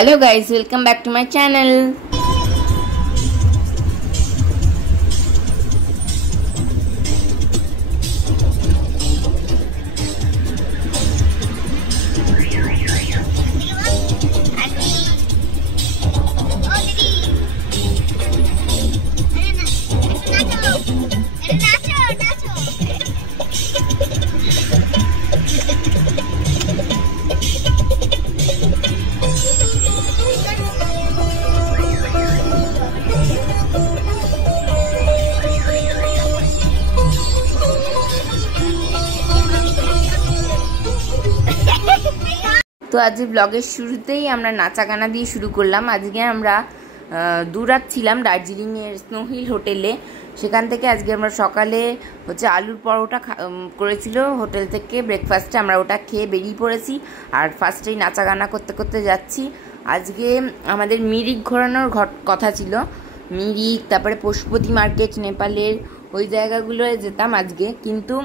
Hello guys, welcome back to my channel. তো আজ ব্লগের শুরুতেই আমরা নাচা গানা দিয়ে শুরু করলাম। আজকে আমরা দুরাত ছিলাম দার্জিলিংয়ের স্নো হিল হোটেলে। সেখান থেকে আজকে আমরা সকালে আলুর পরোটা করেছিল হোটেল থেকে ব্রেকফাস্টে, আমরা ওটা খেয়ে বেরিয়ে পড়েছি। আর ফার্স্টেই নাচা গানা করতে করতে যাচ্ছি। আজকে আমাদের মিরিক ঘোরানোর কথা ছিল, মিরিক, তারপরে পশুপতি মার্কেট, নেপালের ওই জায়গাগুলোয় যেতাম আজকে। কিন্তু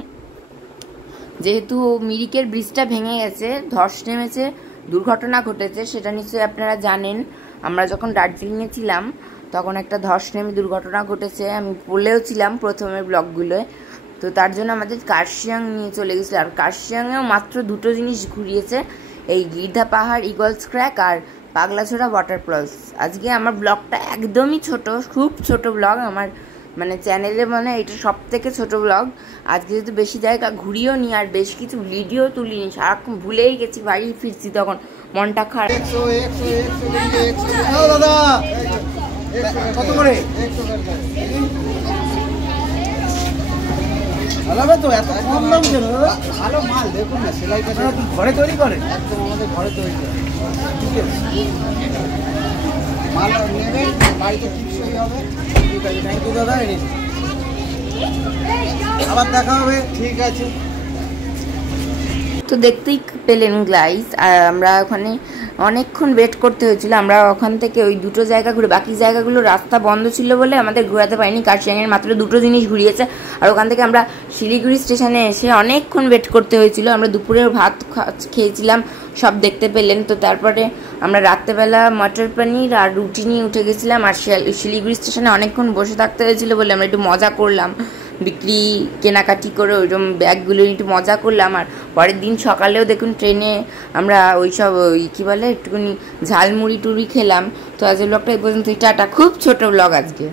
যেহেতু মিরিকের ব্রিজটা ভেঙে গেছে, ধস নেমেছে, দুর্ঘটনা ঘটেছে, সেটা নিশ্চয়ই আপনারা জানেন। আমরা যখন দার্জিলিংয়ে ছিলাম তখন একটা ধস নেমে দুর্ঘটনা ঘটেছে, আমি বলেও ছিলাম প্রথমের ব্লগগুলোয়। তো তার জন্য আমাদের কার্শিয়াং নিয়ে চলে গেছিলো। আর কার্শিয়াংয়েও মাত্র দুটো জিনিস ঘুরিয়েছে, এই গির্ধা পাহাড়, ইগলস ক্র্যাক আর পাগলাছড়া ওয়াটারফলস। আজকে আমার ব্লগটা একদমই ছোট, খুব ছোট ব্লগ আমার চ্যানেলে, এটা সব থেকে ছোট ব্লগ। আজকে যেহেতু বেশি জায়গা ঘুরিও নি আর বেশ কিছু ভিডিও তুলিনি, সারাক্ষণ ভুলেই গেছি, বাড়ি ফিরছি তখন মনটা খারাপ। ভালো মাল দেখুন না, সেলাই ঘরে তৈরি করে, একদম আমাদের ঘরে তৈরি করে। ঠিক আছে, মাল নেবেন, বাড়িতে টিপসই হবে। ঠিক আছে, থ্যাংক ইউ দাদা, আবার দেখা হবে। ঠিক আছে, তো দেখতেই পেলেন গাইস, আমরা ওখানে অনেকক্ষণ ওয়েট করতে হয়েছিল। আমরা ওখান থেকে ওই দুটো জায়গা ঘুরে, বাকি জায়গাগুলো রাস্তা বন্ধ ছিল বলে আমাদের ঘোরাতে পারিনি। কার্শিয়াংয়ের মাত্র দুটো জিনিস ঘুরিয়েছে। আর ওখান থেকে আমরা শিলিগুড়ি স্টেশনে এসে অনেকক্ষণ ওয়েট করতে হয়েছিল। আমরা দুপুরের ভাত খেয়েছিলাম, সব দেখতে পেলেন। তো তারপরে আমরা রাত্রেবেলা মটর পনির আর রুটি নিয়ে উঠে গেছিলাম। আর শিলিগুড়ি স্টেশনে অনেকক্ষণ বসে থাকতে হয়েছিল বলে আমরা একটু মজা করলাম, বিক্রি কেনাকাটি করে ওইরকম ব্যাগগুলো একটু মজা করলাম। আর পরের দিন সকালেও দেখুন ট্রেনে আমরা ওইসব কী বলে একটুখানি ঝালমুড়ি টুড়ি খেলাম। তো আজকের ব্লগটা এই পর্যন্ত, টাটা। খুব ছোট ব্লগ আজকে।